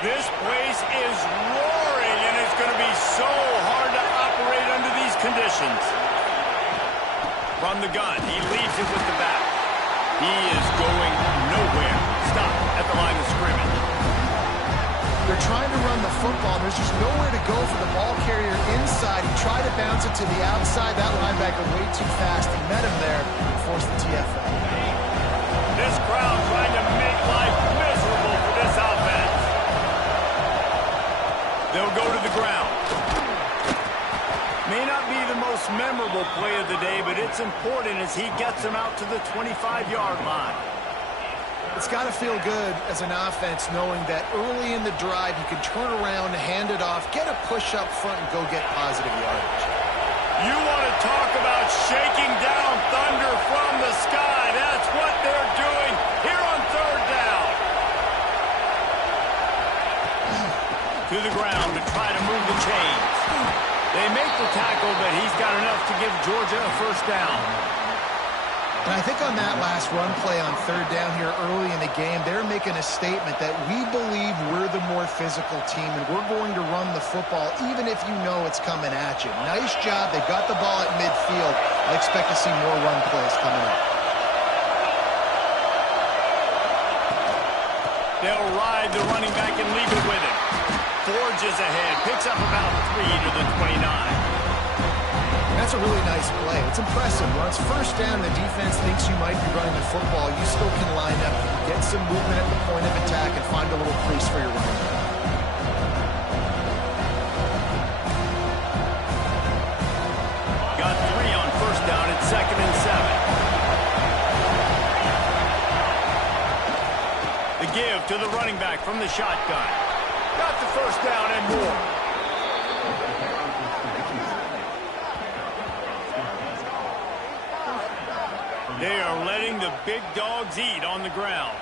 This place is roaring, and it's going to be so hard to operate under these conditions. From the gun, he leaves it with the back. He is going nowhere. Stop at the line of scrimmage. They're trying to run the football. There's just nowhere to go for the ball carrier inside. He tried to bounce it to the outside. That linebacker way too fast. He met him there and forced the TFL. This crowd trying to make life miserable for this offense. They'll go to the ground. May not be the most memorable play of the day, but it's important as he gets them out to the 25-yard line. It's got to feel good as an offense knowing that early in the drive you can turn around, hand it off, get a push up front, and go get positive yardage. You want to talk about shaking down thunder from the sky. That's what they're doing here on third down. To the ground to try to move the chains. They make the tackle, but he's got enough to give Georgia a first down. And I think on that last run play on third down here early in the game, they're making a statement that we believe we're the more physical team and we're going to run the football even if you know it's coming at you. Nice job. They've got the ball at midfield. I expect to see more run plays coming up. They'll ride the running back and leave it with him. Forges ahead, picks up about 3 to the 29. That's a really nice play. It's impressive. When it's first down, the defense thinks you might be running the football. You still can line up, get some movement at the point of attack, and find a little crease for your running back. Got 3 on first down at 2nd and 7. The give to the running back from the shotgun. Got the first down and more. They are letting the big dogs eat on the ground.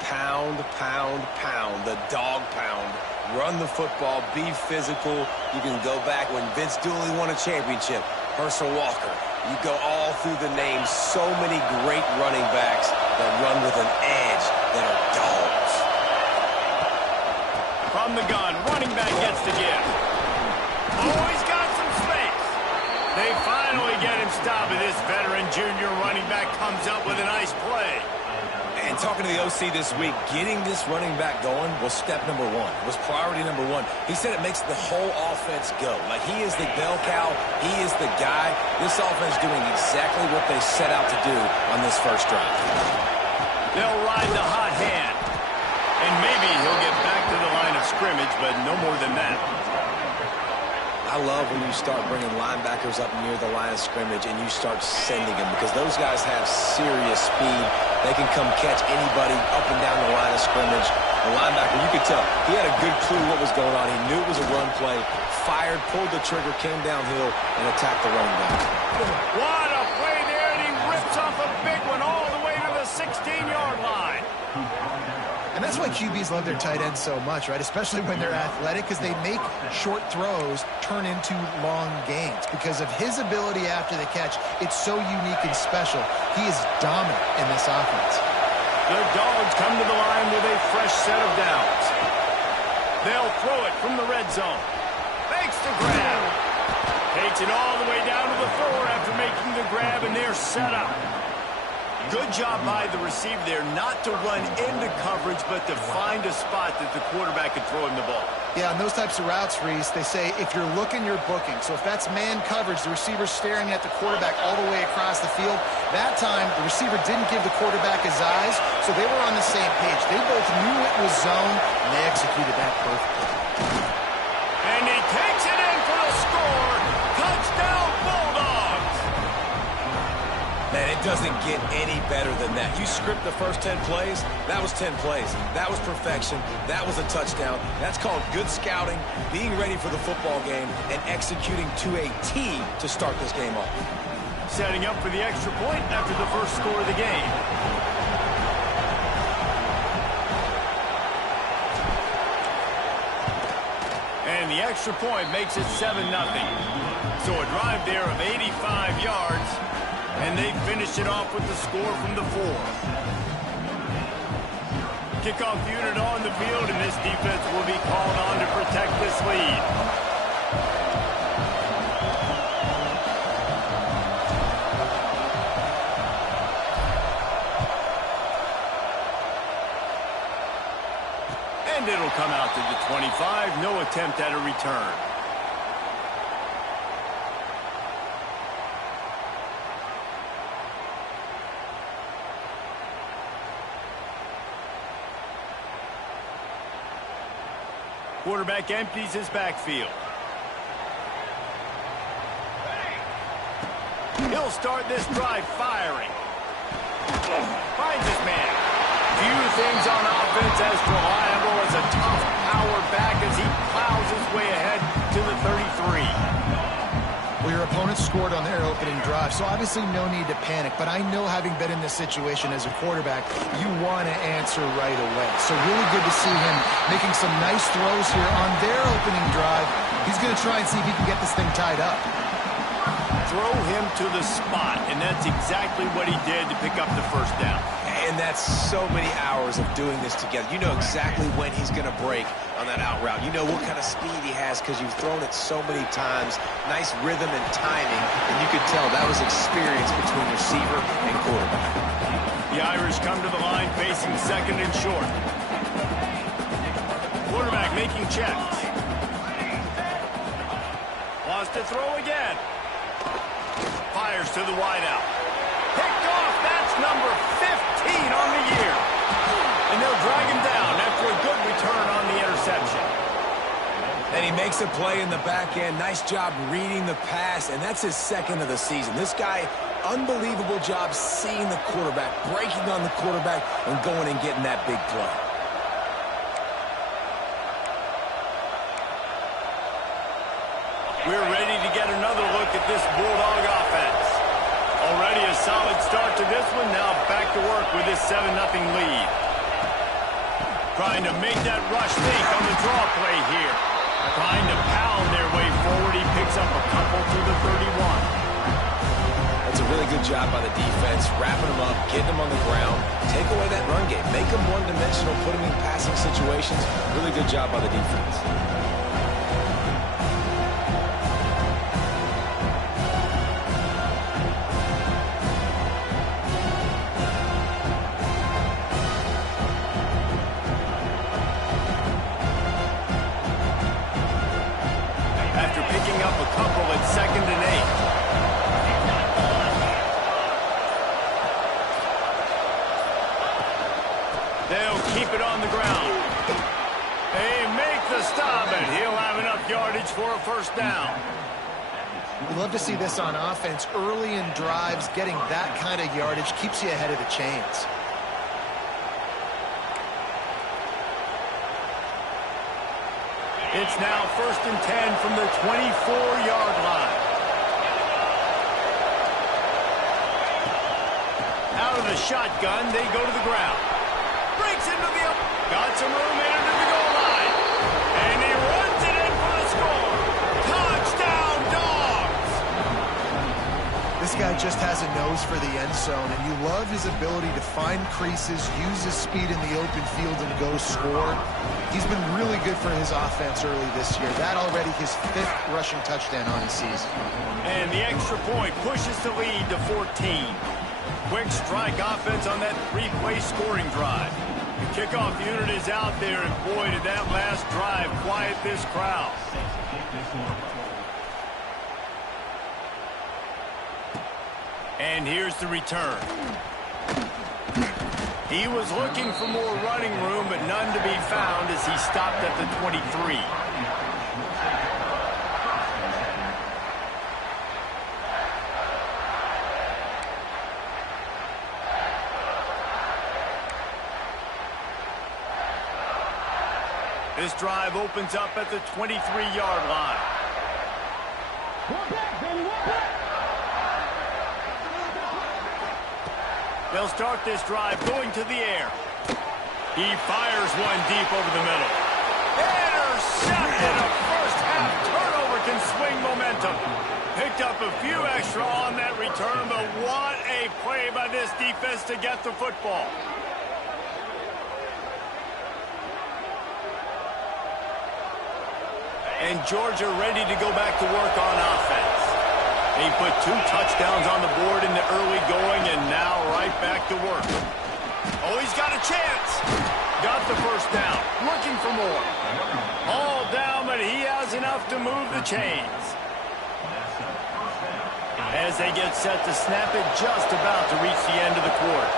Pound, pound, pound. The dog pound. Run the football. Be physical. You can go back when Vince Dooley won a championship. Herschel Walker. You go all through the names. So many great running backs that run with an edge that are dogs. From the gun, running back gets the give. Oh, he's got some space. They finally get him stopped, and this veteran junior running back comes up with a nice play. And talking to the OC this week, getting this running back going was step number 1. Was priority number 1. He said it makes the whole offense go. Like he is the bell cow. He is the guy. This offense doing exactly what they set out to do on this first drive. They'll ride the hot hand. And maybe he'll get back to the line of scrimmage, but no more than that. I love when you start bringing linebackers up near the line of scrimmage and you start sending them because those guys have serious speed. They can come catch anybody up and down the line of scrimmage. The linebacker, you could tell, he had a good clue what was going on. He knew it was a run play, fired, pulled the trigger, came downhill, and attacked the running back. What a play there, and he rips off a big one all the way to the 16-yard line. And that's why QBs love their tight ends so much, right? Especially when they're athletic, because they make short throws turn into long gains. Because of his ability after the catch, it's so unique and special. He is dominant in this offense. Their dogs come to the line with a fresh set of downs. They'll throw it from the red zone. Makes the grab. Takes it all the way down to the 4 after making the grab, and they're set up. Good job by the receiver there not to run into coverage, but to find a spot that the quarterback can throw him the ball. Yeah, on those types of routes, Reese, they say if you're looking, you're booking. So if that's man coverage, the receiver's staring at the quarterback all the way across the field. That time, the receiver didn't give the quarterback his eyes, so they were on the same page. They both knew it was zone, and they executed that perfectly. And he takes it in for the score. Touchdown, Bulldogs! Man, it doesn't get any better than that. You script the first 10 plays, that was 10 plays. That was perfection. That was a touchdown. That's called good scouting, being ready for the football game, and executing to a T to start this game off. Setting up for the extra point after the first score of the game. And the extra point makes it 7-0. So a drive there of 85 yards. And they finish it off with the score from the 4. Kickoff unit on the field, and this defense will be lead. And it'll come out to the 25. No attempt at a return. Quarterback empties his backfield. He'll start this drive firing. Finds his man. Few things on offense as reliable as a tough power back as he plows his way ahead to the 33. Well, your opponent scored on their opening drive, so obviously no need to panic. But I know, having been in this situation as a quarterback, you want to answer right away. So really good to see him making some nice throws here on their opening drive. He's going to try and see if he can get this thing tied up. Throw him to the spot, and that's exactly what he did to pick up the first down. And that's so many hours of doing this together. You know exactly when he's going to break on that out route. You know what kind of speed he has because you've thrown it so many times. Nice rhythm and timing, and you could tell that was experience between receiver and quarterback. The Irish come to the line facing second and short. Quarterback making checks. Wants to throw again. Fires to the wideout. Picked off. That's number 15 on the year. And they'll drag him down after a good return on the interception. And he makes a play in the back end. Nice job reading the pass, and that's his second of the season. This guy, unbelievable job seeing the quarterback, breaking on the quarterback, and going and getting that big play. We're ready to get another look at this Bulldog offense. Already a solid start to this one. Now back to work with this 7-0 lead. Trying to make that rush fake on the draw play here. Trying to pound their way forward. He picks up a couple to the 31. That's a really good job by the defense. Wrapping them up, getting them on the ground. Take away that run game. Make them one-dimensional, put them in passing situations. Really good job by the defense. They'll keep it on the ground. They make the stop, and he'll have enough yardage for a first down. We love to see this on offense. Early in drives, getting that kind of yardage keeps you ahead of the chains. It's now 1st and 10 from the 24-yard line. Out of the shotgun, they go to the ground. Breaks into the up. Got some room into the goal line. And he runs it in for the score. Touchdown, Dogs! This guy just has a nose for the end zone, and you love his ability to find creases, use his speed in the open field, and go score. He's been really good for his offense early this year. That already his 5th rushing touchdown on the season. And the extra point pushes the lead to 14. Quick strike offense on that 3-play scoring drive. The kickoff unit is out there, and boy, did that last drive quiet this crowd. And here's the return. He was looking for more running room, but none to be found as he stopped at the 23. This drive opens up at the 23-yard line. They'll start this drive going to the air. He fires one deep over the middle. Intercepted! A first-half turnover can swing momentum. Picked up a few extra on that return, but what a play by this defense to get the football. And Georgia ready to go back to work on offense. He put 2 touchdowns on the board in the early going, and now right back to work. Oh, he's got a chance. Got the first down. Looking for more. All down, but he has enough to move the chains. As they get set to snap it, just about to reach the end of the quarter.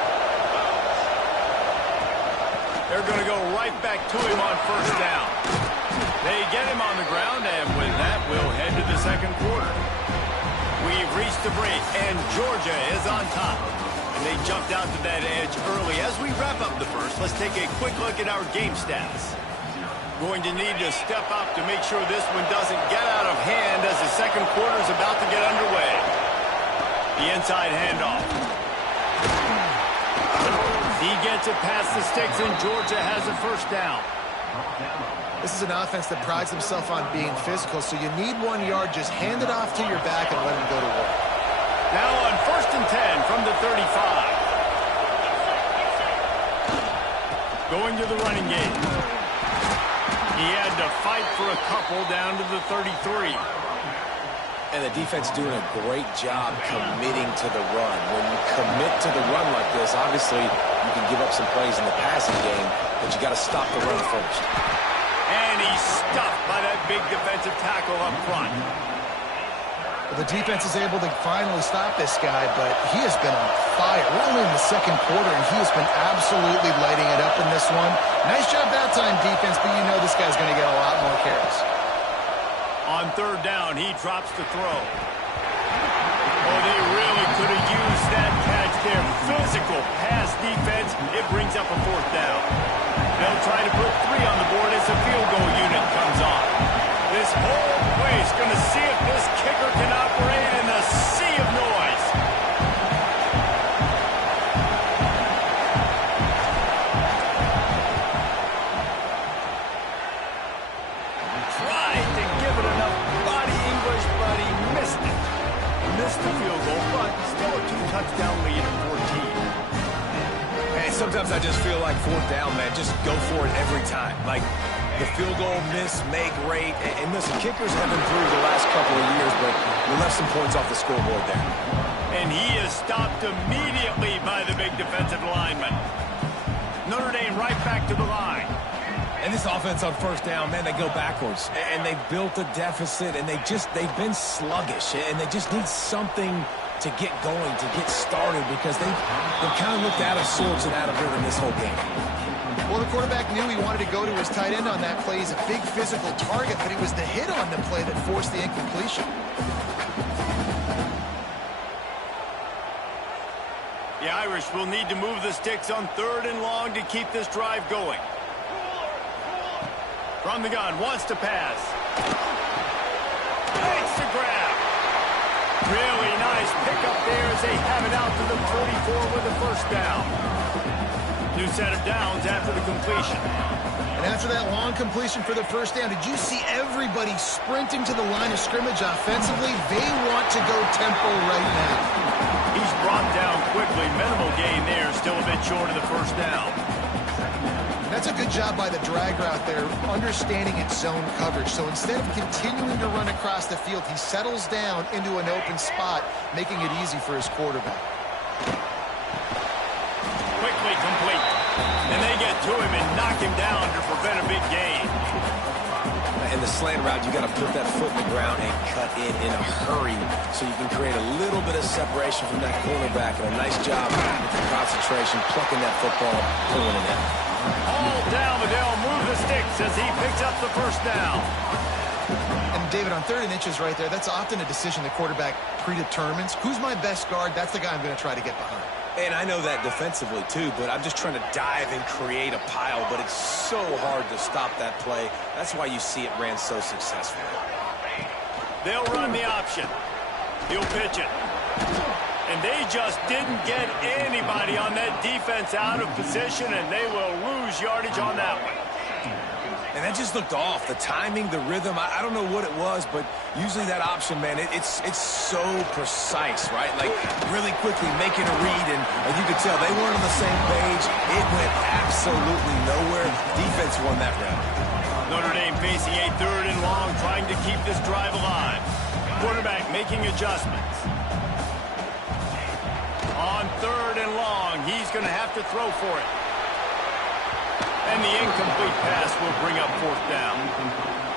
They're going to go right back to him on first down. They get him on the ground, and with that, we'll head to the second quarter. We've reached the break, and Georgia is on top. And they jumped out to that edge early. As we wrap up the first, let's take a quick look at our game stats. Going to need to step up to make sure this one doesn't get out of hand as the second quarter is about to get underway. The inside handoff. He gets it past the sticks, and Georgia has a first down. This is an offense that prides themselves on being physical, so you need 1 yard. Just hand it off to your back and let him go to work. Now on 1st and 10 from the 35. Going to the running game. He had to fight for a couple down to the 33. And the defense doing a great job committing to the run. When you commit to the run like this, obviously you can give up some plays in the passing game, but you got to stop the run first. And he's stuffed by that big defensive tackle up front. Well, the defense is able to finally stop this guy, but he has been on fire. We're only in the second quarter, and he has been absolutely lighting it up in this one. Nice job that time, defense, but you know this guy's going to get a lot more carries. On 3rd down, he drops the throw. Oh, they really could have used that catch there. Physical pass defense. It brings up a 4th down. They'll try to put 3 on the board as the field goal unit comes on. This whole place going to see if this kicker can operate in a sea of noise. Tried to give it enough body English, but he missed it. Missed the field goal, but still a 2-touchdown lead at 14. Hey, sometimes I just feel like 4th down, man. Just go for it every time. Like, the field goal, miss, make, rate. And listen, kickers have improved the last couple of years, but we left some points off the scoreboard there. And he is stopped immediately by the big defensive lineman. Notre Dame right back to the line. And this offense on 1st down, man, they go backwards. And they've built a deficit, and they've been sluggish. And they just need something to get going, to get started, because they've kind of looked out of sorts and out of rhythm this whole game. Well, the quarterback knew he wanted to go to his tight end on that play. He's a big physical target, but it was the hit on the play that forced the incompletion. The Irish will need to move the sticks on 3rd and long to keep this drive going. From the gun, wants to pass. Makes the grab. Really nice pickup there as they have it out to the 44 with the first down. New set of downs after the completion. And after that long completion for the first down, did you see everybody sprinting to the line of scrimmage offensively? They want to go tempo right now. He's brought down quickly. Minimal gain there, still a bit short of the first down. That's a good job by the drag route there, understanding its zone coverage. So instead of continuing to run across the field, he settles down into an open spot, making it easy for his quarterback. Quickly complete. And they get to him and knock him down to prevent a big gain. In the slant route, you got to put that foot in the ground and cut in a hurry so you can create a little bit of separation from that cornerback. And a nice job with the concentration, plucking that football, pulling it in. All down, but they'll move the sticks as he picks up the first down. And David, on 3rd and inches right there, that's often a decision the quarterback predetermines. Who's my best guard? That's the guy I'm going to try to get behind. And I know that defensively, too, but I'm just trying to dive and create a pile, but it's so hard to stop that play. That's why you see it ran so successfully. They'll run the option. He'll pitch it. And they just didn't get anybody on that defense out of position, and they will lose yardage on that one. And that just looked off. The timing, the rhythm, I don't know what it was, but usually that option, man, it's so precise, right? Like, really quickly making a read, and you could tell they weren't on the same page. It went absolutely nowhere. Defense won that round. Notre Dame game facing a 3rd and long, trying to keep this drive alive. Quarterback making adjustments. On 3rd and long, he's going to have to throw for it. And the incomplete pass will bring up 4th down.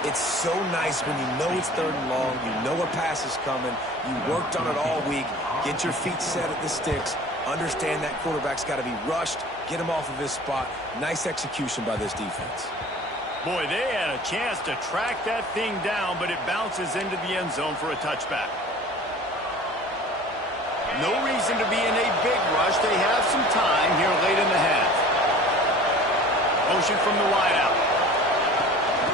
It's so nice when you know it's 3rd and long, you know a pass is coming, you worked on it all week, get your feet set at the sticks, understand that quarterback's got to be rushed, get him off of his spot. Nice execution by this defense. Boy, they had a chance to track that thing down, but it bounces into the end zone for a touchback. No reason to be in a big rush. They have some time here late in the half. Motion from the wideout.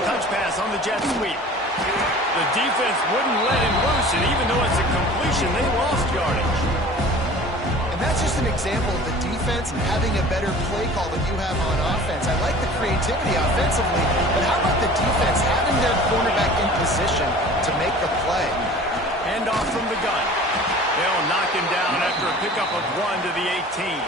Touch pass on the jet sweep. The defense wouldn't let him loose, and even though it's a completion, they lost yardage. And that's just an example of the defense having a better play call than you have on offense. I like the creativity offensively, but how about the defense having their cornerback in position to make the play? Hand off from the gun. They'll knock him down after a pickup of 1 to the 18.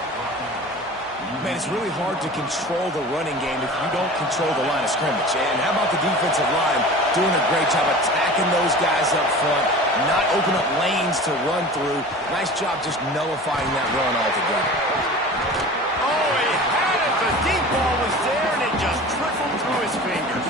Man, it's really hard to control the running game if you don't control the line of scrimmage. And how about the defensive line doing a great job attacking those guys up front, not open up lanes to run through. Nice job just nullifying that run altogether. Oh, he had it. The deep ball was there, and it just trickled through his fingers.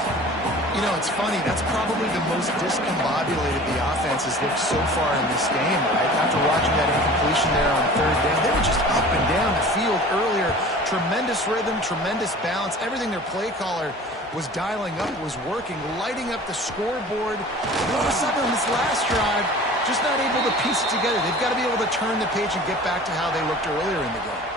You know, it's funny. That's probably the most discombobulated the offense has looked so far in this game, right? After watching that incompletion there on 3rd down, they were just up and down the field earlier. Tremendous rhythm, tremendous balance. Everything their play caller was dialing up was working, lighting up the scoreboard. And all of a sudden on this last drive, just not able to piece it together. They've got to be able to turn the page and get back to how they looked earlier in the game.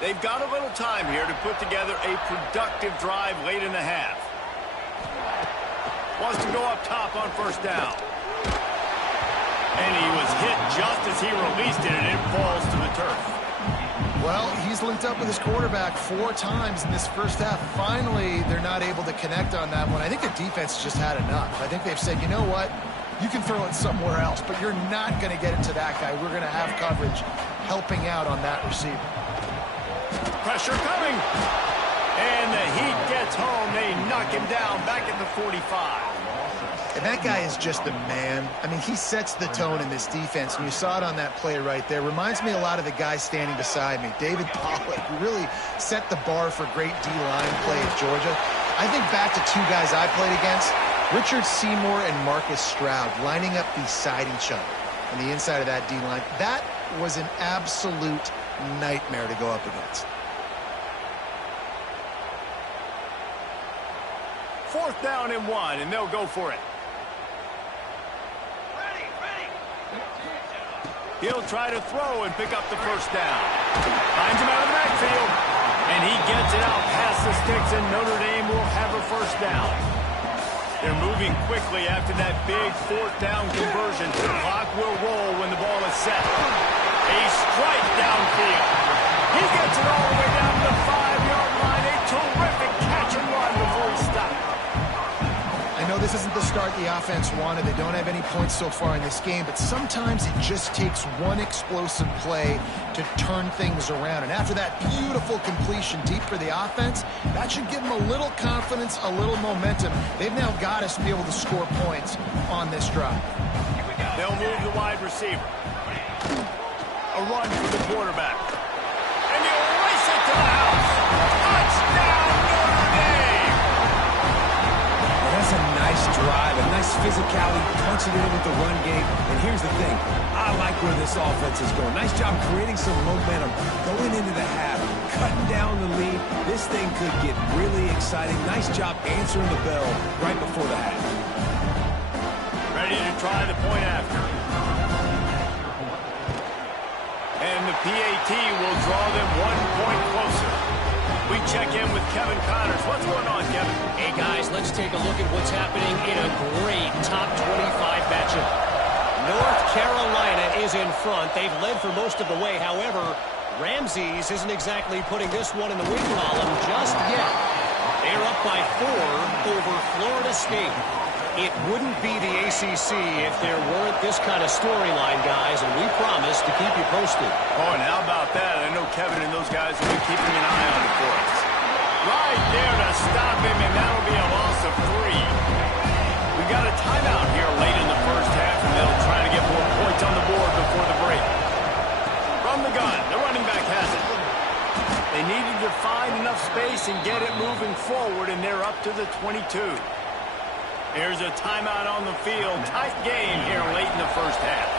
They've got a little time here to put together a productive drive late in the half. Wants to go up top on 1st down. And he was hit just as he released it, and it falls to the turf. Well, he's linked up with his quarterback 4 times in this first half. Finally, they're not able to connect on that one. I think the defense has just had enough. I think they've said, you know what? You can throw it somewhere else, but you're not going to get it to that guy. We're going to have coverage helping out on that receiver. Pressure coming. And the Heat gets home. They knock him down back at the 45. And that guy is just a man. I mean, he sets the tone in this defense, and you saw it on that play right there. Reminds me a lot of the guy standing beside me, David Pollack, who really set the bar for great D-line play at Georgia. I think back to 2 guys I played against, Richard Seymour and Marcus Stroud, lining up beside each other on the inside of that D-line. That was an absolute nightmare to go up against. 4th down and 1, and they'll go for it. He'll try to throw and pick up the 1st down. Finds him out of the backfield, and he gets it out past the sticks, and Notre Dame will have a 1st down. They're moving quickly after that big 4th down conversion. The clock will roll when the ball is set. A strike downfield. He gets it all the way down to the 5-yard line. A terrific catch and run before he stopped. I know this isn't the start the offense wanted. They don't have any points so far in this game, but sometimes it just takes one explosive play to turn things around. And after that beautiful completion deep for the offense, that should give them a little confidence, a little momentum. They've now got us to be able to score points on this drive. They'll move the wide receiver. A run for the quarterback. And he'll race it to the house. Touchdown, Notre Dame! That's a nice drive, a nice physicality, punching it in with the run game. And here's the thing, I like where this offense is going. Nice job creating some momentum, going into the half, cutting down the lead. This thing could get really exciting. Nice job answering the bell right before the half. Ready to try the point after. And the PAT will draw them 1 point closer. We check in with Kevin Connors. What's going on, Kevin? Hey, guys, let's take a look at what's happening in a great top 25 matchup. North Carolina is in front. They've led for most of the way. However, Ramses isn't exactly putting this one in the win column just yet. They're up by 4 over Florida State. It wouldn't be the ACC if there weren't this kind of storyline, guys, and we promise to keep posted. Oh, and how about that? I know Kevin and those guys will be keeping an eye on it for us. Right there to stop him, and that'll be a loss of 3. We've got a timeout here late in the first half, and they'll try to get more points on the board before the break. From the gun, the running back has it. They needed to find enough space and get it moving forward, and they're up to the 22. Here's a timeout on the field. Tight game here late in the first half.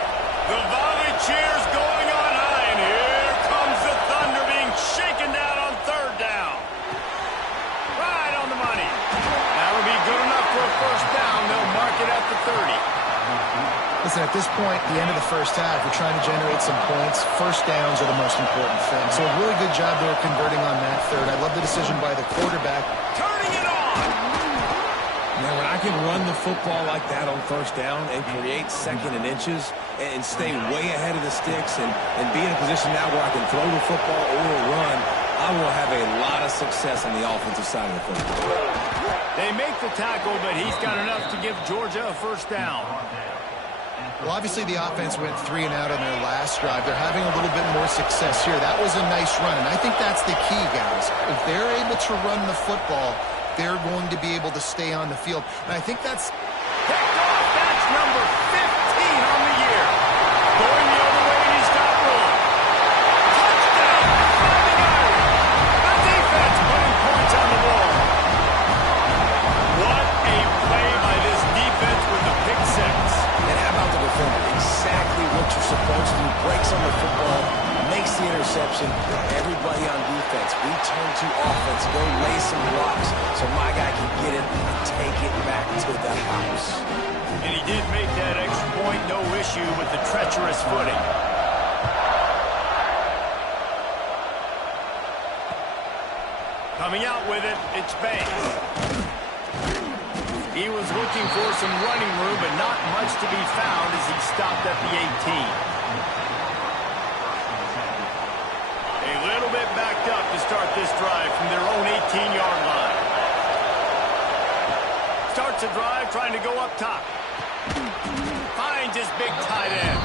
The volley cheers going on high, and here comes the Thunder being shaken down on third down. Right on the money. That'll be good enough for a first down. They'll mark it at the 30. Listen, at this point, the end of the first half, we're trying to generate some points. First downs are the most important thing. So a really good job there converting on that third. I love the decision by the quarterback. Turning it on. Man, when I can run the football like that on first down and create second and inches and stay way ahead of the sticks and be in a position now where I can throw the football or run, I will have a lot of success on the offensive side of the football. They make the tackle, but he's got enough to give Georgia a first down. Well, obviously the offense went 3 and out on their last drive. They're having a little bit more success here. That was a nice run, and I think that's the key, guys. If they're able to run the football, they're going to be able to stay on the field. And I think that's... Picked off. That's number 15 on the year. Going the other way, and he's got room. Touchdown! Climbing out. The defense putting points on the board. What a play by this defense with the pick 6. And how about the defender? Exactly what you're supposed to do. Breaks on the football, makes the interception. Everybody on defense, we turn to offense. Go lay some blocks so my guy can get it and take it back to the house. And he did make that extra point, no issue with the treacherous footing. Coming out with it, it's Banks. He was looking for some running room, but not much to be found as he stopped at the 18. A little bit backed up to start this drive from their own 18-yard line. Starts a drive trying to go up top. Finds his big tight end.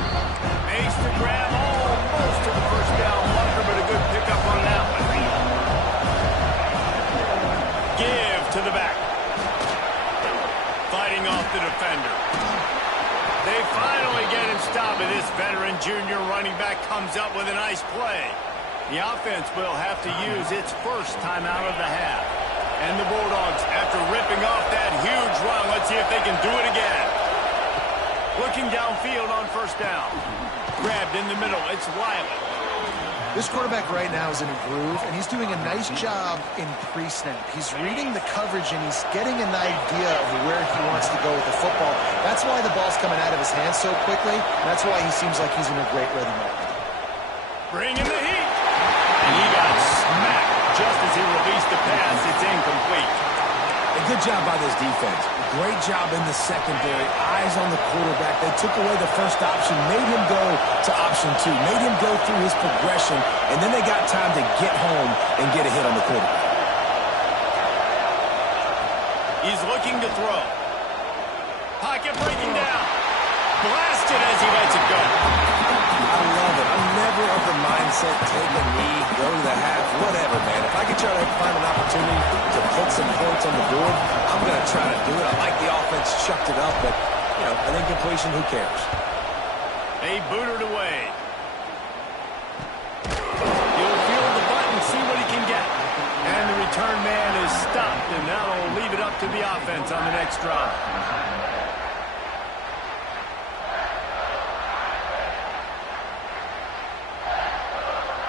Makes the grab almost to the first down marker, but a good pickup on that one. Give to the back. Fighting off the defender. They finally get him stopped, and this veteran junior running back comes up with a nice play. The offense will have to use its first timeout of the half. And the Bulldogs, after ripping off that huge run, let's see if they can do it again. Looking downfield on first down. Grabbed in the middle. It's Wiley. This quarterback right now is in a groove, and he's doing a nice job in pre-snap. He's reading the coverage, and he's getting an idea of where he wants to go with the football. That's why the ball's coming out of his hands so quickly. That's why he seems like he's in a great ready moment. Bringing the heat. And he got smacked just as he released the pass. It's incomplete. A good job by this defense. Great job in the secondary. Eyes on the quarterback. They took away the first option, made him go to option 2, made him go through his progression, and then they got time to get home and get a hit on the quarterback. He's looking to throw. Pocket breaking down. Blasted as he lets it go. I love it. I'm never of the mindset, take a knee, go to the half, whatever, man. If I can try to find an opportunity to put some points on the board, I'm going to try to do it. I like the offense, chucked it up, but, you know, an incompletion, who cares? They booted away. He'll feel the button, see what he can get. And the return man is stopped, and that'll leave it up to the offense on the next drive.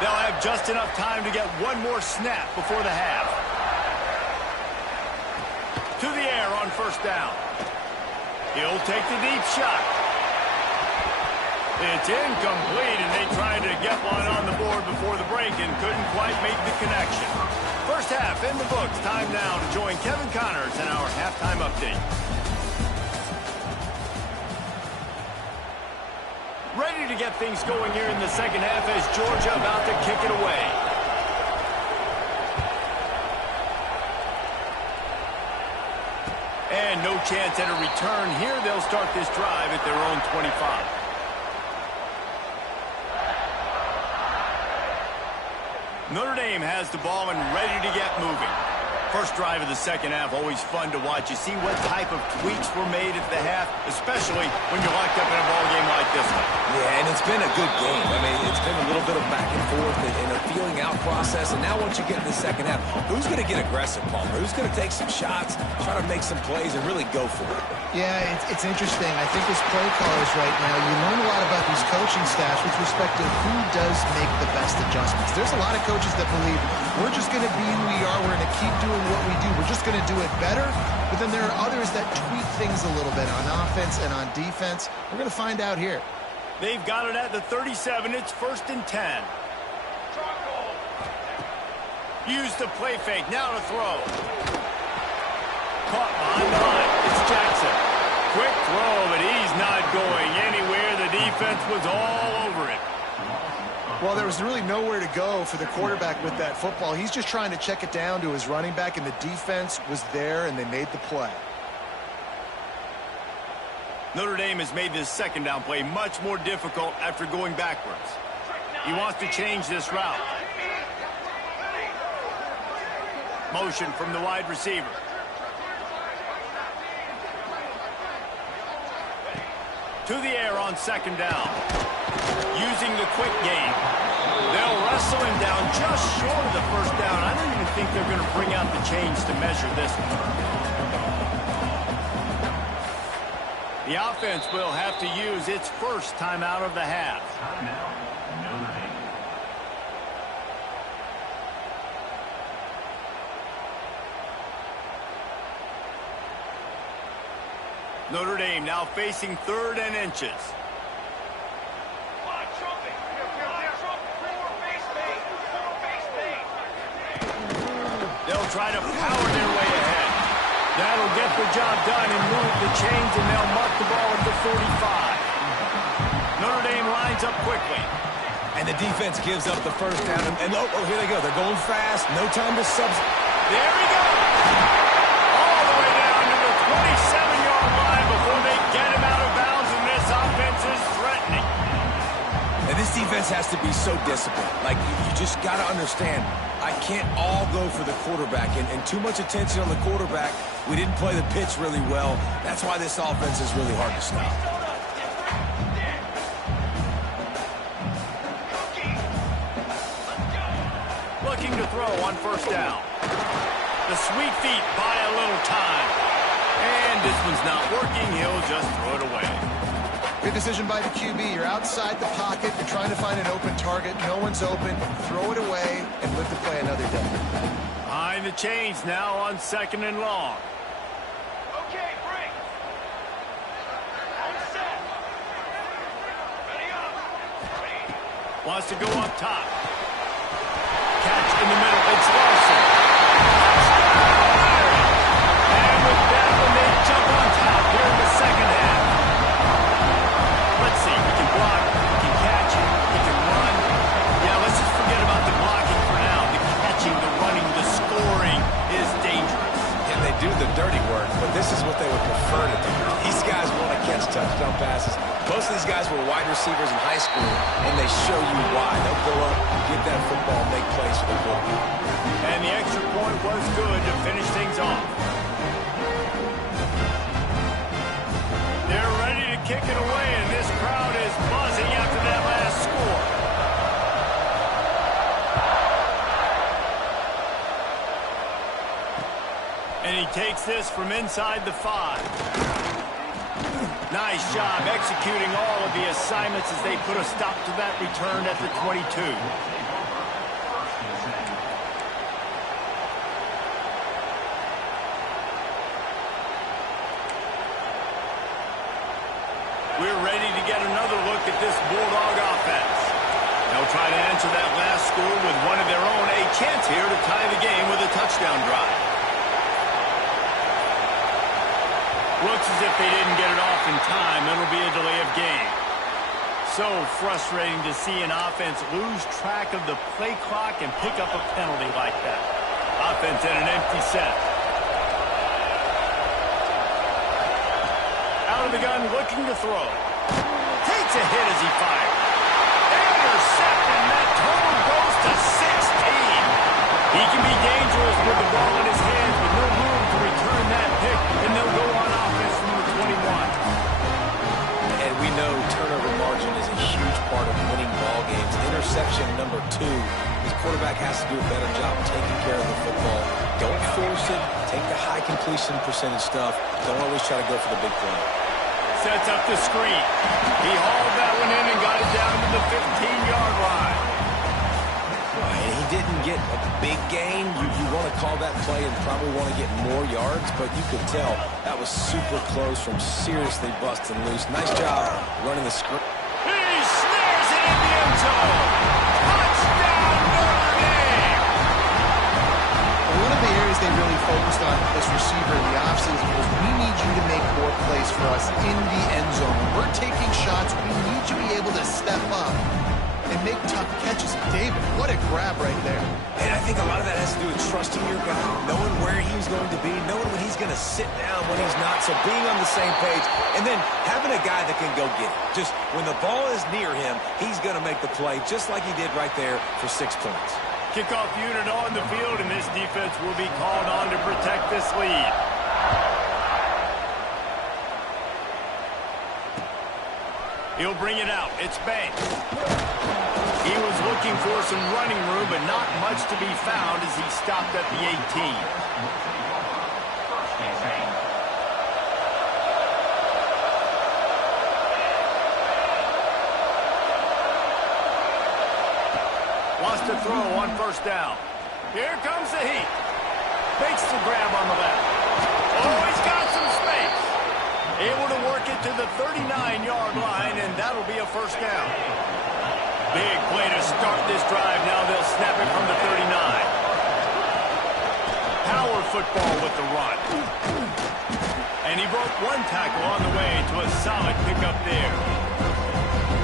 They'll have just enough time to get one more snap before the half. To the air on first down. He'll take the deep shot. It's incomplete, and they tried to get one on the board before the break and couldn't quite make the connection. First half in the books. Time now to join Kevin Connors in our halftime update. Ready to get things going here in the second half as Georgia about to kick it away. And no chance at a return here. They'll start this drive at their own 25. Notre Dame has the ball and ready to get moving. First drive of the second half, always fun to watch. You see what type of tweaks were made at the half, especially when you're locked up in a ball game like this one. Yeah, and it's been a good game. I mean, it's been a little bit of back and forth and a feeling out process. And now once you get in the second half, who's going to get aggressive, Palmer? Who's going to take some shots, try to make some plays, and really go for it? Yeah, it's interesting. I think as play callers right now, you learn a lot about these coaching staffs with respect to who does make the best adjustments. There's a lot of coaches that believe we're just going to be who we are. We're going to keep doing what we do. We're just going to do it better. But then there are others that tweak things a little bit on offense and on defense. We're going to find out here. They've got it at the 37. It's 1st and 10. Use the play fake. Now to throw. Caught behind the line. It's Jackson. Quick throw, but he's not going anywhere. The defense was all over it. Well, there was really nowhere to go for the quarterback with that football. He's just trying to check it down to his running back, and the defense was there, and they made the play. Notre Dame has made this second down play much more difficult after going backwards. He wants to change this route. Motion from the wide receiver. To the air on second down. Using the quick game. They'll wrestle him down just short of the first down. I don't even think they're going to bring out the chains to measure this one. The offense will have to use its first timeout of the half. Notre Dame now facing 3rd and inches. They'll try to power their way ahead. That'll get the job done and move the chains, and they'll mark the ball at the 45. Notre Dame lines up quickly. And the defense gives up the first down. And oh, here they go. They're going fast. No time to subs. There he goes. All the way down to the 27-yard line before they get him out of bounds, and this offense is threatening. And this defense has to be so disciplined. Like, you just got to understand, I can't all go for the quarterback. And too much attention on the quarterback. We didn't play the pitch really well. That's why this offense is really hard to stop. Looking to throw on first down. The sweet feet buy a little time. And this one's not working. He'll just throw it away. Good decision by the QB. You're outside the pocket. You're trying to find an open target. No one's open. Throw it away and live to play another day. Behind the chains now on 2nd and long. Okay, break. All set. Ready up. Wants to go up top. Catch in the middle. It's Larson. And with that one, they jump on top here in the second half. Let's see. He can block. He can catch. He can run. Yeah, let's just forget about the blocking for now. The catching, the running, the scoring is dangerous. And they do the dirty work, but this is what they would prefer to do. These guys want to catch touchdown passes. Most of these guys were wide receivers in high school, and they show you why. They'll go up, get that football, make plays for the football. And the extra point was good to finish things off. They're ready to kick it away, and this crowd is buzzing after that last score. And he takes this from inside the 5. Nice job executing all of the assignments as they put a stop to that return at the 22. We're ready to get another look at this Bulldog offense. They'll try to answer that last score with one of their own. A chance here to tie the game with a touchdown drive. Looks as if they didn't get it off in time. It'll be a delay of game. So frustrating to see an offense lose track of the play clock and pick up a penalty like that. Offense at an empty set. Out of the gun, looking to throw. Takes a hit as he fires. Intercepted, and that total goes to 16. with the ball in his hands with no room to return that pick, and they'll go on offense from the 21. And we know turnover margin is a huge part of winning ball games. Interception number 2. His quarterback has to do a better job taking care of the football. Don't force it. Take the high completion percentage stuff. Don't always try to go for the big play. Sets up the screen. He hauled that one in and got it down to the 15-yard line. And he didn't get a big gain. You want to call that play and probably want to get more yards, but you could tell that was super close from seriously busting loose. Nice job running the screen. He snares it in the end zone. Touchdown, Notre Dame! One of the areas they really focused on this receiver in the offseason was we need you to make more plays for us in the end zone. When we're taking shots, we need you to be able to step up and make tough catches. David, what a grab right there. And I think a lot of that has to do with trusting your guy, knowing where he's going to be, knowing when he's going to sit down, when he's not, so being on the same page, and then having a guy that can go get it. Just when the ball is near him, he's going to make the play just like he did right there for 6 points. Kickoff unit on the field, and this defense will be called on to protect this lead. He'll bring it out. It's Banks. He was looking for some running room, but not much to be found as he stopped at the 18. Wants to throw on first down. Here comes the heat. Makes the grab on the left. Oh, he's got some space. Able to work it to the 39-yard line, and that'll be a first down. Big play to start this drive. Now they'll snap it from the 39. Power football with the run. And he broke one tackle on the way to a solid pickup there.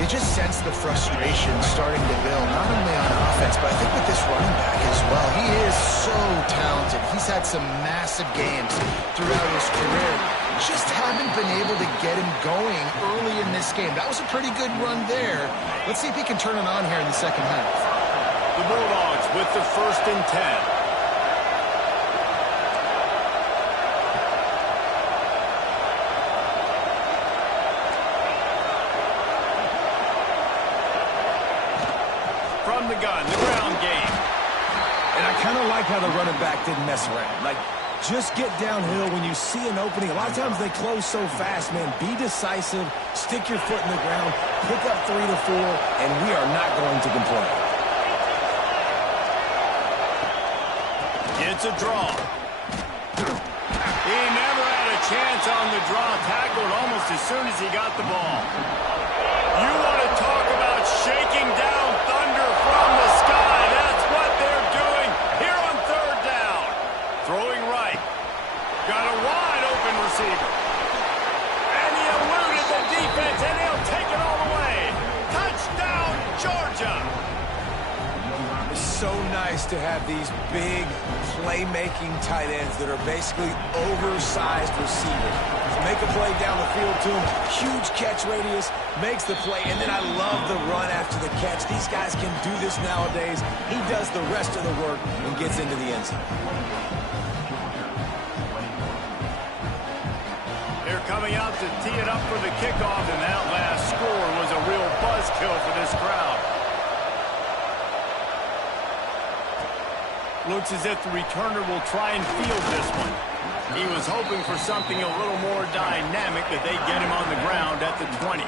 You just sense the frustration starting to build, not only on offense, but I think with this running back as well. He is so talented. He's had some massive games throughout his career. Just haven't been able to get him going early in this game. That was a pretty good run there. Let's see if he can turn it on here in the second half. The Bulldogs with the 1st and 10. From the gun, the ground game. And I kind of like how the running back didn't mess around. Like, just get downhill when you see an opening. A lot of times they close so fast, man. Be decisive, stick your foot in the ground, pick up 3 to 4, and we are not going to complain. It's a draw. He never had a chance on the draw, tackled almost as soon as he got the ball. You want to talk about shaking down thunder from the sky. That's what they're doing here on 3rd down. Throwing right. Got a wide open receiver. And he eluded the defense, and he'll take it all the way. Touchdown, Georgia. It's so nice to have these big playmaking tight ends that are basically oversized receivers. Make a play down the field to him. Huge catch radius, makes the play, and then I love the run after the catch. These guys can do this nowadays. He does the rest of the work and gets into the end zone. They're coming out to tee it up for the kickoff, and that last score was a real buzzkill for this crowd. Looks as if the returner will try and field this one. He was hoping for something a little more dynamic, that they get him on the ground at the 20.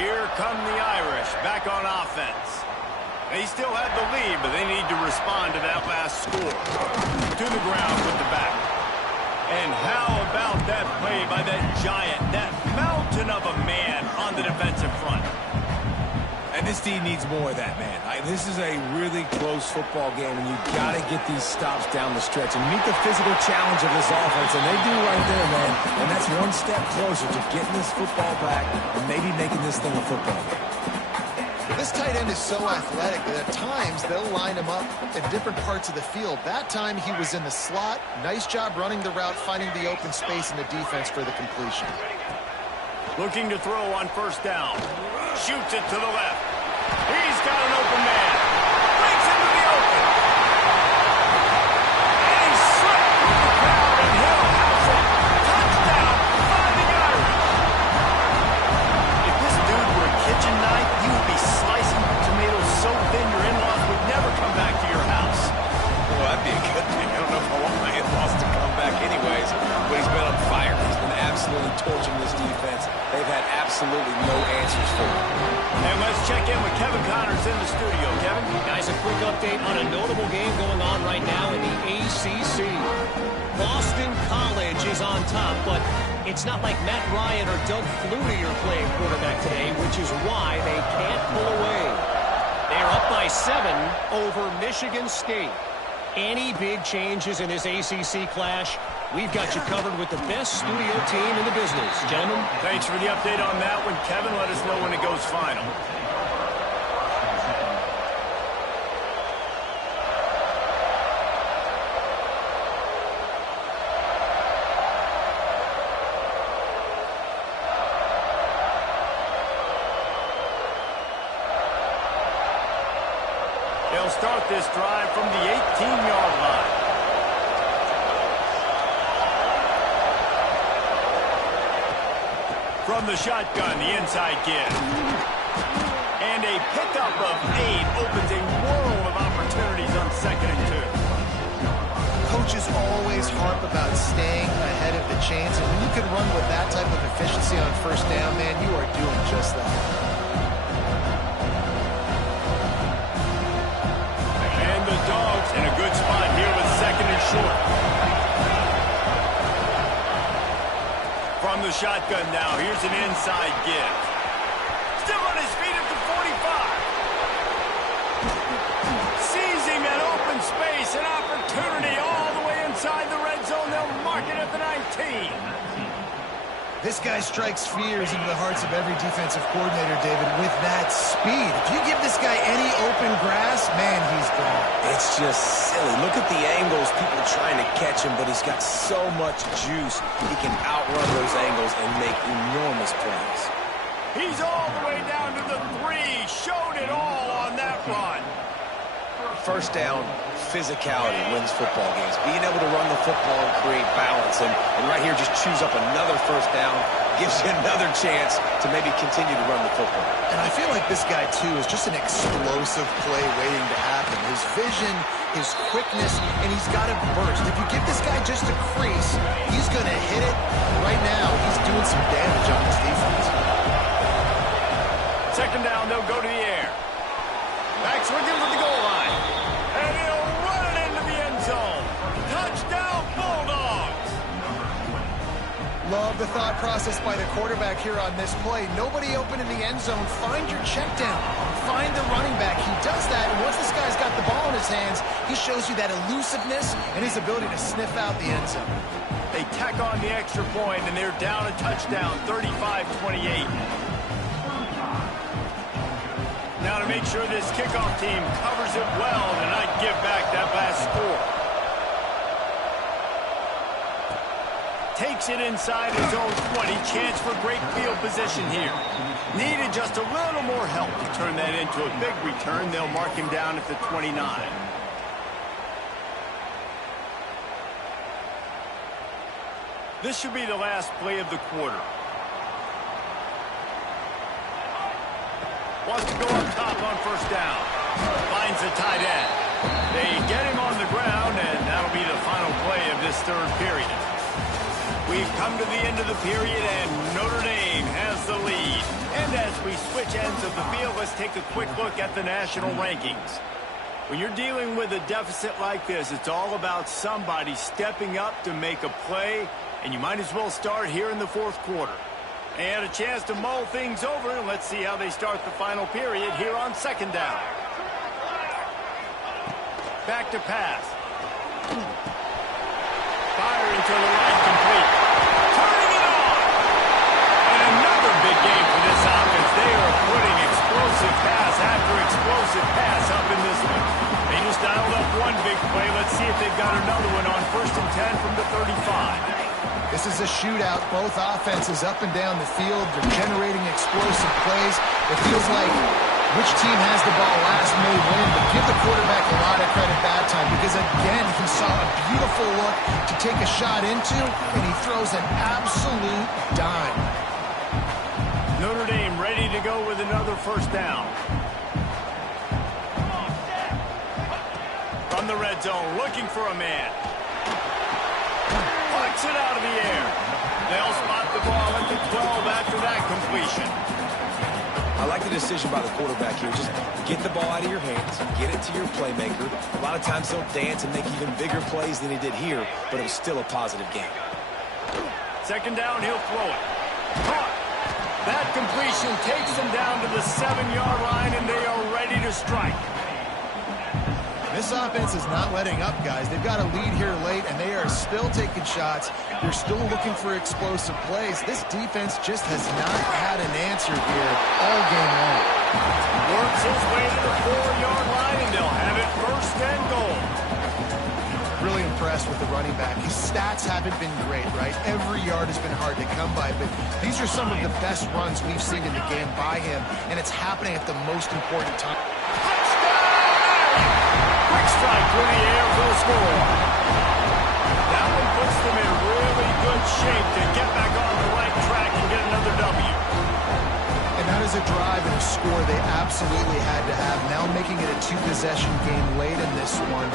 Here come the Irish back on offense. They still have the lead, but they need to respond to that last score. To the ground with the back. And how about that play by that giant, that mountain of a man on the defensive front? And this team needs more of that, man. This is a really close football game, and you've got to get these stops down the stretch and meet the physical challenge of this offense, and they do right there, man. And that's one step closer to getting this football back and maybe making this thing a football game. This tight end is so athletic that at times they'll line him up in different parts of the field. That time he was in the slot. Nice job running the route, finding the open space in the defense for the completion. Looking to throw on first down. Shoots it to the left. he's got an open man. Breaks into the open. And he slipped through the crowd, and he'll house it. Touchdown, Fighting Irish. If this dude were a kitchen knife, you would be slicing tomatoes so thin your in-laws would never come back to your house. Well, that'd be a good thing. I don't know if I want my in-laws to come back anyways, but he's been on fire. He's been absolutely torching this defense. They've had absolutely no answers for him. And let's check in with Kevin Connors in the studio. Kevin? Guys, a quick update on a notable game going on right now in the ACC. Boston College is on top, but it's not like Matt Ryan or Doug Flutie are playing quarterback today, which is why they can't pull away. They're up by 7 over Michigan State. Any big changes in this ACC clash, we've got you covered with the best studio team in the business. Gentlemen, Thanks for the update on that one, Kevin. Let us know when it goes final. They'll start this drive from the 18-yard line. From the shotgun, the inside give. And a pickup of 8 opens a world of opportunities on 2nd and 2. Coaches always harp about staying ahead of the chains, and when you can run with that type of efficiency on 1st down, man, you are doing just that. And the Dogs in a good spot here with 2nd and short. From the shotgun now, here's an inside give. Still on his feet at the 45. Seizing that open space, an opportunity all the way inside the red zone. They'll mark it at the 19. This guy strikes fears into the hearts of every defensive coordinator, David, with that speed. If you give this guy any open grass, man, he's gone. It's just silly. Look at the angles, people trying to catch him, but he's got so much juice. He can outrun those angles and make enormous plays. He's all the way down to the 3. Showed it all on that run. 1st down, physicality wins football games. Being able to run the football and create balance. And right here, just choose up another 1st down, gives you another chance to maybe continue to run the football. And I feel like this guy, too, is just an explosive play waiting to happen. His vision, his quickness, and he's got a burst. If you give this guy just a crease, he's going to hit it. Right now, he's doing some damage on this defense. 2nd down, they'll go to the air. Backs looking for the goal line. And he'll run it into the end zone. Touchdown, Bulldogs! Love the thought process by the quarterback here on this play. Nobody open in the end zone. Find your check down. Find the running back. He does that, and once this guy's got the ball in his hands, he shows you that elusiveness and his ability to sniff out the end zone. They tack on the extra point, and they're down a touchdown, 35-28. Now to make sure this kickoff team covers it well to not give back that last score. Takes it inside his own 20. Chance for great field position here. Needed just a little more help to turn that into a big return. They'll mark him down at the 29. This should be the last play of the quarter. Wants to go up top on 1st down. Finds the tight end. They get him on the ground, and that'll be the final play of this 3rd period. We've come to the end of the period, and Notre Dame has the lead. And as we switch ends of the field, let's take a quick look at the national rankings. When you're dealing with a deficit like this, it's all about somebody stepping up to make a play, and you might as well start here in the 4th quarter. And a chance to mull things over. Let's see how they start the final period here on 2nd down. Back to pass. Firing to the right, complete. Turning it on. And another big game for this offense. They are putting explosive pass after explosive pass up in this one. They just dialed up one big play. Let's see if they've got another one on 1st and 10 from the 35. This is a shootout. Both offenses up and down the field. They're generating explosive plays. It feels like Which team has the ball last may win, but give the quarterback a lot of credit that time because, again, he saw a beautiful look to take a shot into, and he throws an absolute dime. Notre Dame ready to go with another first down. From the red zone, looking for a man. Flicks it out of the air. They'll spot the ball at the 12 after that completion. I like the decision by the quarterback here. Just get the ball out of your hands, get it to your playmaker. A lot of times he'll dance and make even bigger plays than he did here, but it was still a positive game. Second down, he'll throw it. Caught. That completion takes them down to the 7-yard line, and they are ready to strike. This offense is not letting up, guys. They've got a lead here late, and they are still taking shots. They're still looking for explosive plays. This defense just has not had an answer here all game long. Works his way to the 4-yard line, and they'll have it first and goal. Really impressed with the running back. His stats haven't been great, right? Every yard has been hard to come by, but these are some of the best runs we've seen in the game by him, and it's happening at the most important time. Quick strike through the air for the score. That one puts them in really good shape to get back on the right track and get another W. And that is a drive and a score they absolutely had to have. Now making it a 2-possession game late in this one.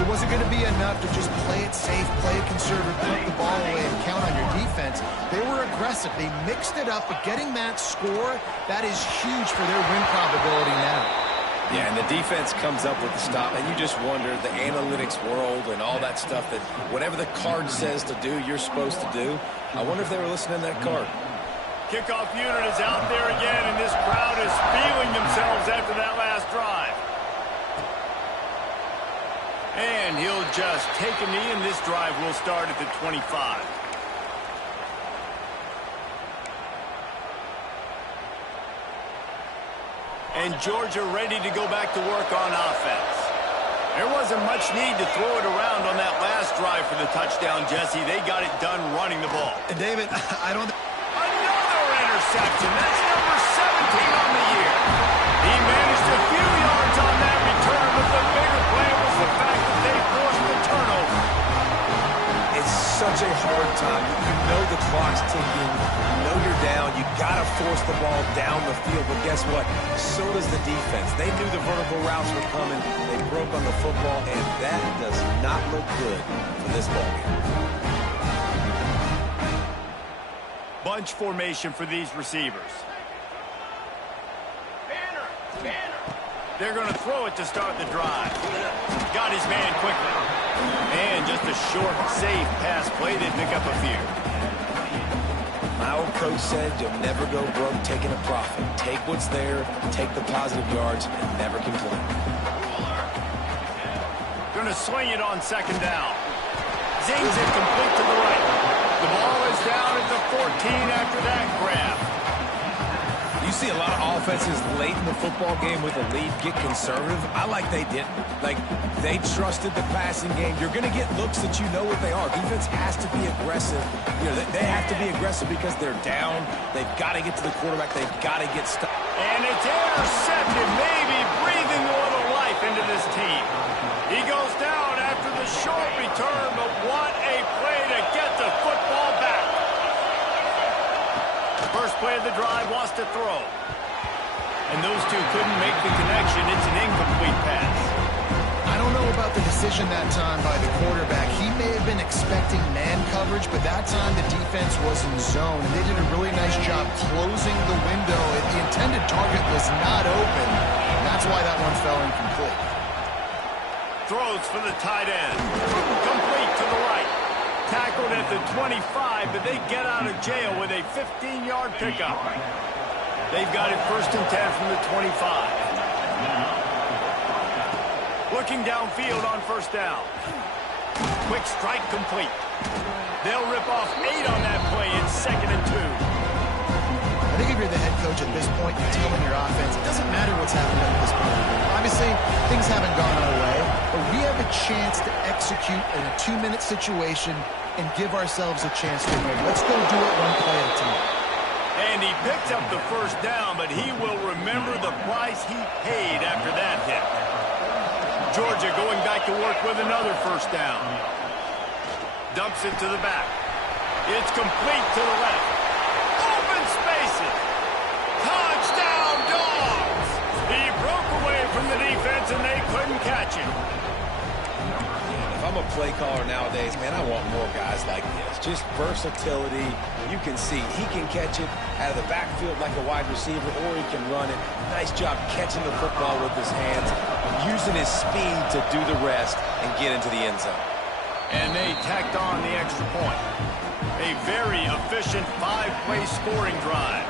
It wasn't going to be enough to just play it safe, play it conservative, put the ball away and count on your defense. They were aggressive. They mixed it up, but getting that score, that is huge for their win probability now. Yeah, and the defense comes up with the stop, and you just wonder, the analytics world and all that stuff, that whatever the card says to do, you're supposed to do. I wonder if they were listening to that card. Kickoff unit is out there again, and this crowd is feeling themselves after that last drive. And he'll just take a knee, and this drive will start at the 25. And Georgia ready to go back to work on offense. There wasn't much need to throw it around on that last drive for the touchdown, Jesse. They got it done running the ball. And David, I don't... Another interception. That's number 17 on the year. He managed a few yards on that return, but the bigger play was the fact that they forced the turnover. It's such a hard time. You know the clock's ticking. You know you're down. You got to force the ball down the field. But guess what? So does the defense. They knew the vertical routes were coming. They broke on the football, and that does not look good for this ballgame. Bunch formation for these receivers. They're going to throw it to start the drive. Got his man quickly. And just a short, safe pass play. They pick up a few. My old coach said you'll never go broke taking a profit. Take what's there, take the positive yards, and never complain. Going to swing it on second down. Zings it complete to the right. The ball is down at the 14 after that grab. You see a lot of offenses late in the football game with a lead get conservative. I like they didn't. Like, they trusted the passing game. You're going to get looks that you know what they are. Defense has to be aggressive. You know, they have to be aggressive because they're down. They've got to get to the quarterback. They've got to get stuck. And it's intercepted, maybe breathing a little life into this team. He goes down after the short return, but what a play to get the football back. First play of the drive wants to throw. And those two couldn't make the connection. It's an incomplete pass. I don't know about the decision that time by the quarterback. He may have been expecting man coverage, but that time the defense was in zone. And they did a really nice job closing the window. The intended target was not open. That's why that one fell incomplete. Throws for the tight end. Complete to the right. Tackled at the 25, but they get out of jail with a 15-yard pickup. They've got it first and 10 from the 25. Looking downfield on first down. Quick strike complete. They'll rip off 8 on that play. It's second and 2. I think if you're the head coach at this point, you're telling your offense, it doesn't matter what's happening at this point. Obviously, things haven't gone our way, but we have a chance to execute in a 2-minute situation and give ourselves a chance to win. Let's go do it one play at a time. And he picks up the first down, but he will remember the price he paid after that hit. Georgia going back to work with another first down. Dumps it to the back. It's complete to the left. Open spaces. Touchdown, Dogs! He broke away from the defense, and they couldn't catch him. If I'm a play caller nowadays, man, I want more guys like this. Just versatility. You can see he can catch it out of the backfield like a wide receiver, or he can run it. Nice job catching the football with his hands, using his speed to do the rest and get into the end zone. And they tacked on the extra point. A very efficient 5-play scoring drive.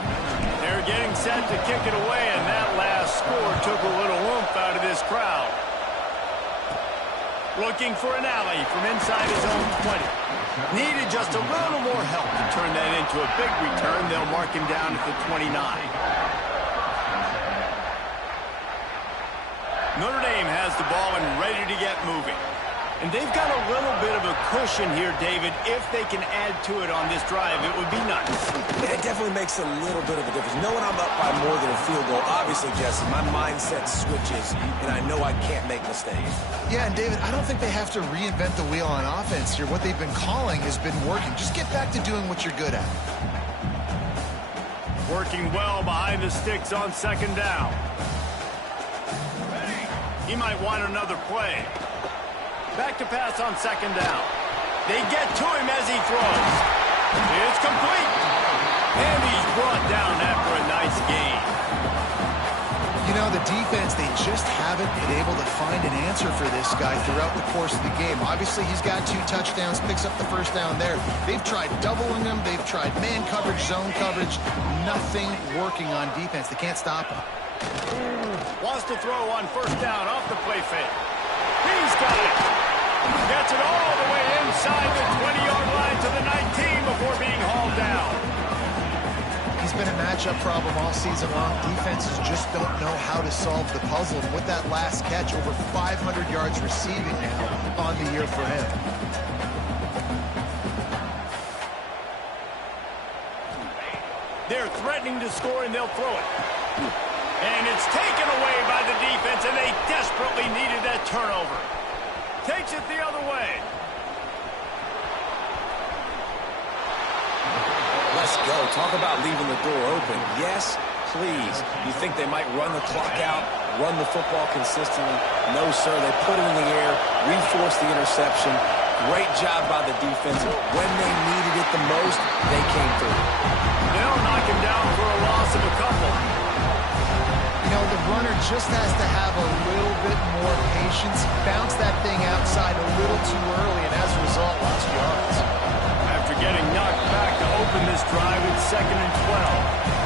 They're getting set to kick it away, and that last score took a little oomph out of this crowd. Looking for an alley from inside his own 20. Needed just a little more help to turn that into a big return. They'll mark him down at the 29. Notre Dame has the ball and ready to get moving. And they've got a little bit of a cushion here, David. If they can add to it on this drive, it would be nice. Yeah, it definitely makes a little bit of a difference. Knowing I'm up by more than a field goal, obviously, Jesse, my mindset switches, and I know I can't make mistakes. Yeah, and David, I don't think they have to reinvent the wheel on offense here. What they've been calling has been working. Just get back to doing what you're good at. Working well behind the sticks on second down. He might want another play. Back to pass on second down. They get to him as he throws. It's complete. And he's brought down after a nice gain. You know, the defense, they just haven't been able to find an answer for this guy throughout the course of the game. Obviously, he's got 2 touchdowns, picks up the first down there. They've tried doubling him. They've tried man coverage, zone coverage. Nothing working on defense. They can't stop him. Wants to throw on first down off the play fake. He's got it. Gets it all the way inside the 20-yard line to the 19 before being hauled down. He's been a matchup problem all season long. Defenses just don't know how to solve the puzzle. And with that last catch, over 500 yards receiving now on the year for him. They're threatening to score, and they'll throw it. And it's taken away by the defense, and they desperately needed that turnover. Takes it the other way. Let's go. Talk about leaving the door open. Yes, please. You think they might run the clock out, run the football consistently? No, sir. They put it in the air, reforced the interception. Great job by the defense. When they needed it the most, they came through. They'll knock him down for a loss of a couple. You know, the runner just has to have a little bit more patience, bounce that thing outside a little too early, and as a result, lost yards. After getting knocked back to open this drive, it's 2nd and 12.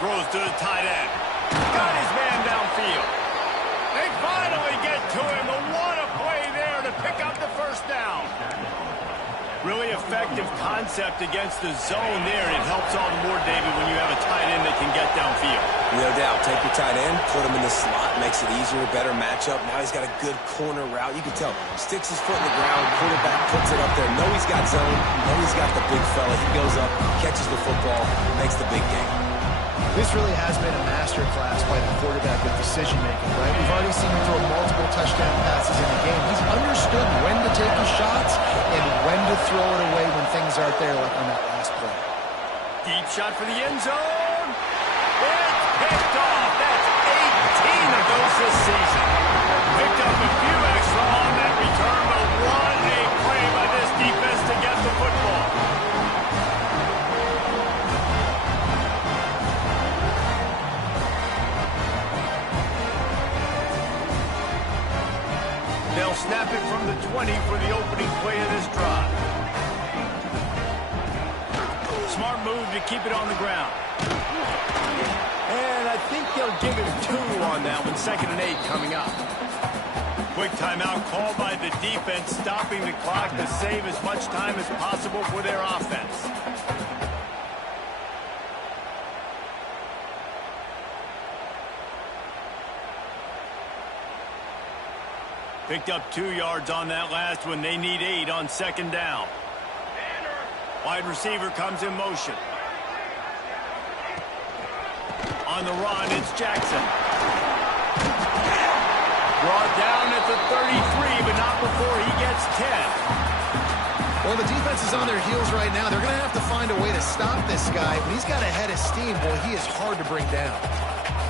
Throws to the tight end. Got his man downfield. They finally get to him. What a play there to pick up the first down. Really effective concept against the zone there. It helps all the more, David, when you have a tight end that can get downfield. No doubt. Take your tight end, put him in the slot, makes it easier, better matchup. Now he's got a good corner route. You can tell. Sticks his foot in the ground, quarterback puts it up there. Know he's got zone. Know he's got the big fella. He goes up, catches the football, makes the big game. This really has been a masterclass by the quarterback with decision-making, right? We've already seen him throw multiple touchdown passes in the game. He's understood when to take his shots and when to throw it away when things aren't there, like on that last play. Deep shot for the end zone. It's picked off. That's 18 of those this season. Picked up a few extra on that return, but what a play by this defense to get the football. They'll snap it from the 20 for the opening play of this drive. to keep it on the ground. And I think they'll give him 2 on that one. 2nd and 8 coming up. Quick timeout called by the defense, stopping the clock to save as much time as possible for their offense. Picked up 2 yards on that last one. They need 8 on 2nd down. Wide receiver comes in motion. On the run, it's Jackson. Brought down at the 33, but not before he gets 10. Well, the defense is on their heels right now. They're going to have to find a way to stop this guy. When he's got a head of steam, boy, he is hard to bring down.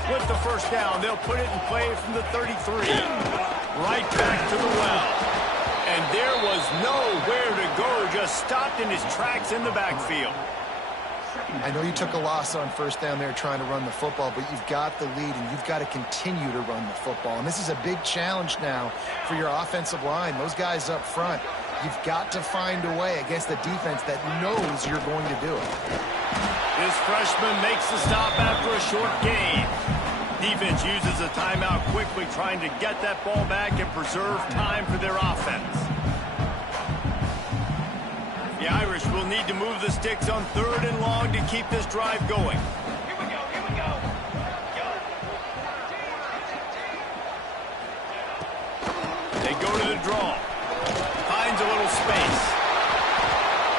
With the 1st down, they'll put it in play from the 33. Right back to the well. And there was nowhere to go, just stopped in his tracks in the backfield. I know you took a loss on 1st down there trying to run the football, but you've got the lead, and you've got to continue to run the football. And this is a big challenge now for your offensive line. Those guys up front, you've got to find a way against the defense that knows you're going to do it. This freshman makes the stop after a short gain. Defense uses a timeout quickly, trying to get that ball back and preserve time for their offense. The Irish will need to move the sticks on 3rd and long to keep this drive going. Here we go, here we go. They go to the draw. Finds a little space.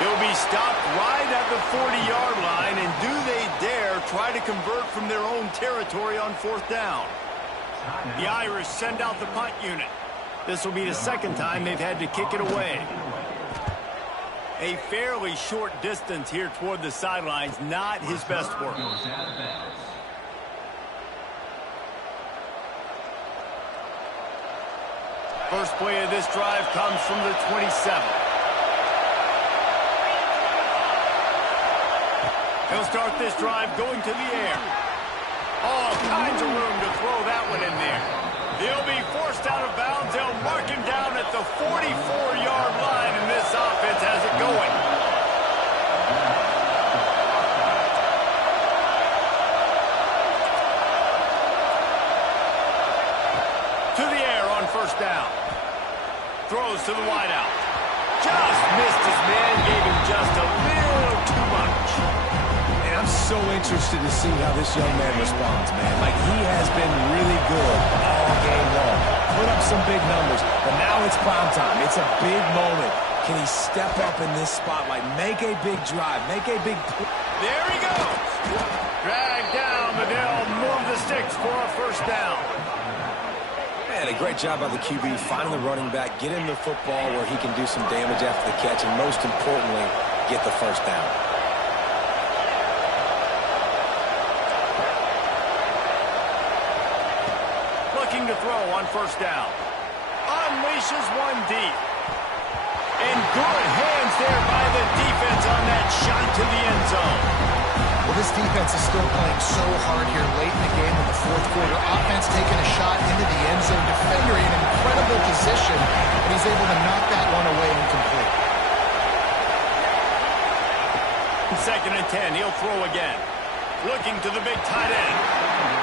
He'll be stopped right at the 40-yard line, and do they dare try to convert from their own territory on 4th down? The Irish send out the punt unit. This will be the 2nd time they've had to kick it away. A fairly short distance here toward the sidelines, not his best work. First play of this drive comes from the 27. He'll start this drive going to the air. All kinds of room to throw that one in there. He'll be forced out of bounds. They'll mark him down at the 44-yard line, and this offense has it going. To the air on 1st down. Throws to the wideout. Just missed his man, gave him just a little too much. I'm so interested to see how this young man responds, man. Like, he has been really good all game long. Put up some big numbers, but now it's prime time. It's a big moment. Can he step up in this spot? Like, make a big drive, make a big... There he goes. Dragged down, but they'll move the sticks for a 1st down. Man, a great job by the QB, finding the running back, get him the football where he can do some damage after the catch, and most importantly, get the 1st down. To throw on 1st down. Unleashes one deep. And good hands there by the defense on that shot to the end zone. Well, this defense is still playing so hard here late in the game in the 4th quarter. Offense taking a shot into the end zone. Defender in incredible position, and he's able to knock that one away incomplete. 2nd and 10. He'll throw again. Looking to the big tight end.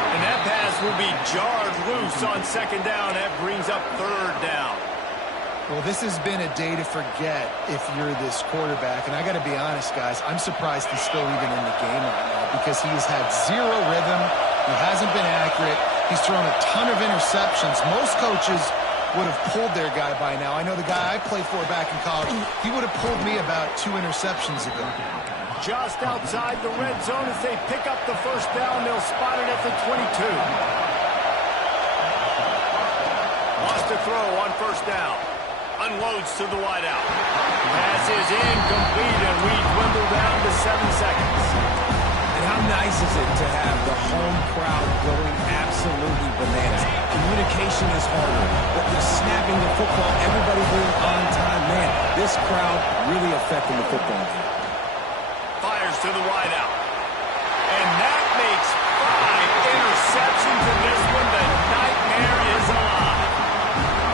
And that pass will be jarred loose on 2nd down. That brings up 3rd down. Well, this has been a day to forget if you're this quarterback. And I got to be honest, guys, I'm surprised he's still even in the game right now because he has had 0 rhythm. He hasn't been accurate. He's thrown a ton of interceptions. Most coaches would have pulled their guy by now. I know the guy I played for back in college, he would have pulled me about 2 interceptions ago. Just outside the red zone as they pick up the 1st down. They'll spot it at the 22. Wants to throw on 1st down. Unloads to the wideout. Pass is incomplete, and we dwindle down to 7 seconds. And how nice is it to have the home crowd going absolutely bananas? Communication is harder, but the snapping the football, everybody being on time, man, this crowd really affecting the football game. Fires to the wideout. And that makes 5 interceptions in this one. The nightmare is alive.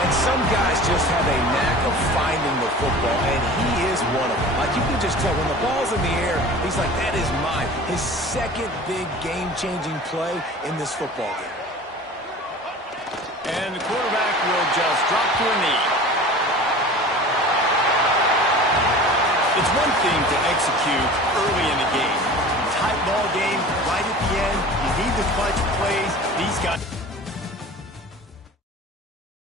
And some guys just have a knack of finding the football, and he is one of them. Like, you can can just tell when the ball's in the air, he's like, that is mine. His second big game-changing play in this football game. And the quarterback will just drop to a knee. It's one thing to execute early in the game. Tight ball game, right at the end. You need the clutch plays. These guys...